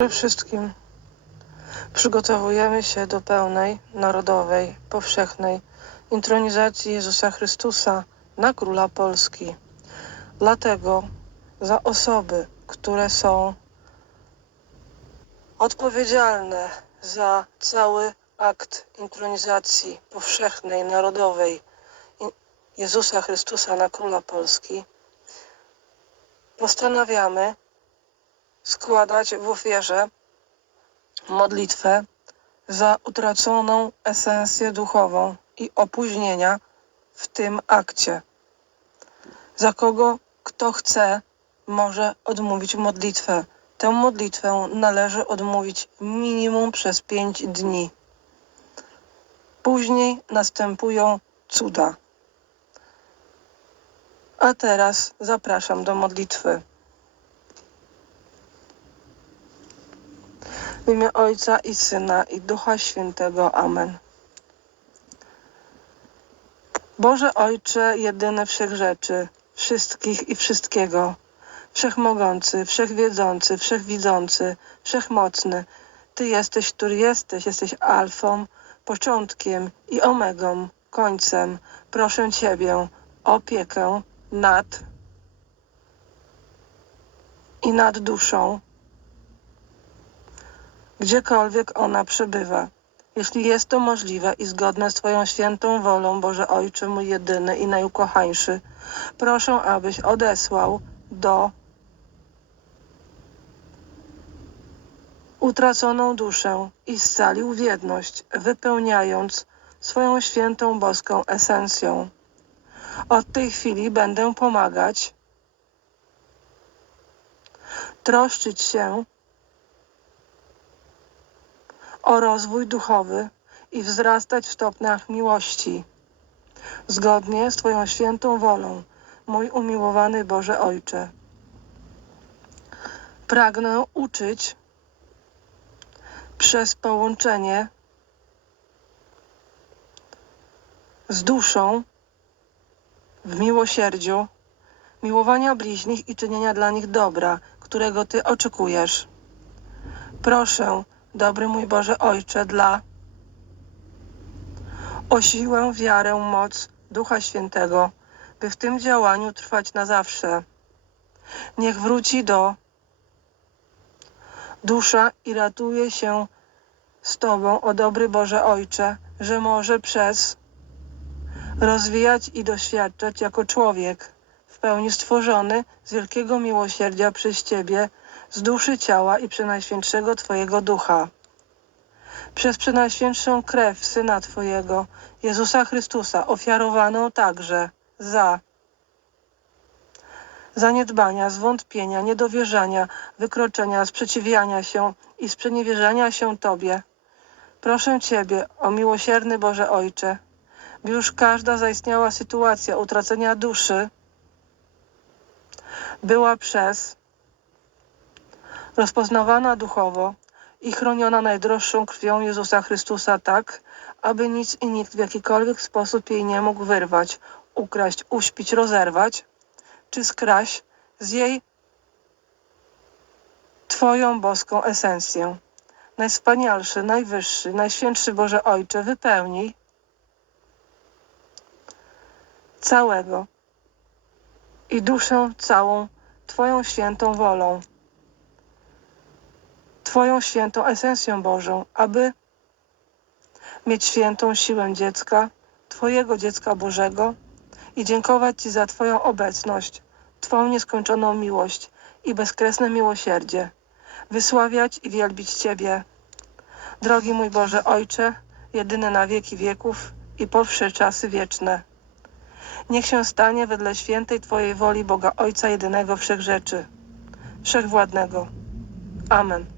Przede wszystkim przygotowujemy się do pełnej, narodowej, powszechnej intronizacji Jezusa Chrystusa na Króla Polski. Dlatego za osoby, które są odpowiedzialne za cały akt intronizacji powszechnej, narodowej Jezusa Chrystusa na Króla Polski, postanawiamy składać w ofierze modlitwę za utraconą esencję duchową i opóźnienia w tym akcie. Za kogo kto chce, może odmówić modlitwę. Tę modlitwę należy odmówić minimum przez pięć dni. Później następują cuda. A teraz zapraszam do modlitwy. W imię Ojca i Syna i Ducha Świętego. Amen. Boże Ojcze, jedyny wszechrzeczy, wszystkich i wszystkiego, wszechmogący, wszechwiedzący, wszechwidzący, wszechmocny, Ty jesteś, który jesteś, jesteś alfą, początkiem i omegą, końcem. Proszę Ciebie o opiekę nad i nad duszą, gdziekolwiek ona przebywa. Jeśli jest to możliwe i zgodne z Twoją świętą wolą, Boże Ojcze mój jedyny i najukochańszy, proszę, abyś odesłał do utraconą duszę i scalił wiedność, wypełniając swoją świętą boską esencją. Od tej chwili będę pomagać, troszczyć się o rozwój duchowy i wzrastać w stopniach miłości, zgodnie z Twoją świętą wolą, mój umiłowany Boże Ojcze. Pragnę uczyć przez połączenie z duszą w miłosierdziu, miłowania bliźnich i czynienia dla nich dobra, którego Ty oczekujesz. Proszę, dobry mój Boże Ojcze, dla o siłę, wiarę, moc Ducha Świętego, by w tym działaniu trwać na zawsze. Niech wróci do dusza i ratuje się z Tobą, o dobry Boże Ojcze, że może przez rozwijać i doświadczać jako człowiek, w pełni stworzony z wielkiego miłosierdzia przez Ciebie, z duszy ciała i przenajświętszego Twojego ducha. Przez przenajświętszą krew Syna Twojego, Jezusa Chrystusa, ofiarowaną także za zaniedbania, zwątpienia, niedowierzania, wykroczenia, sprzeciwiania się i sprzeniewierzania się Tobie. Proszę Ciebie, o miłosierny Boże Ojcze, by już każda zaistniała sytuacja utracenia duszy była przez rozpoznawana duchowo i chroniona najdroższą krwią Jezusa Chrystusa tak, aby nic i nikt w jakikolwiek sposób jej nie mógł wyrwać, ukraść, uśpić, rozerwać, czy skraść z jej Twoją boską esencję. Najwspanialszy, najwyższy, najświętszy Boże Ojcze, wypełnij całego i duszę całą Twoją świętą wolą, Twoją świętą esencją Bożą, aby mieć świętą siłę dziecka, Twojego dziecka Bożego i dziękować Ci za Twoją obecność, Twą nieskończoną miłość i bezkresne miłosierdzie, wysławiać i wielbić Ciebie. Drogi mój Boże Ojcze, jedyny na wieki wieków i po wsze czasy wieczne. Niech się stanie wedle świętej Twojej woli Boga Ojca jedynego wszechrzeczy, wszechwładnego. Amen.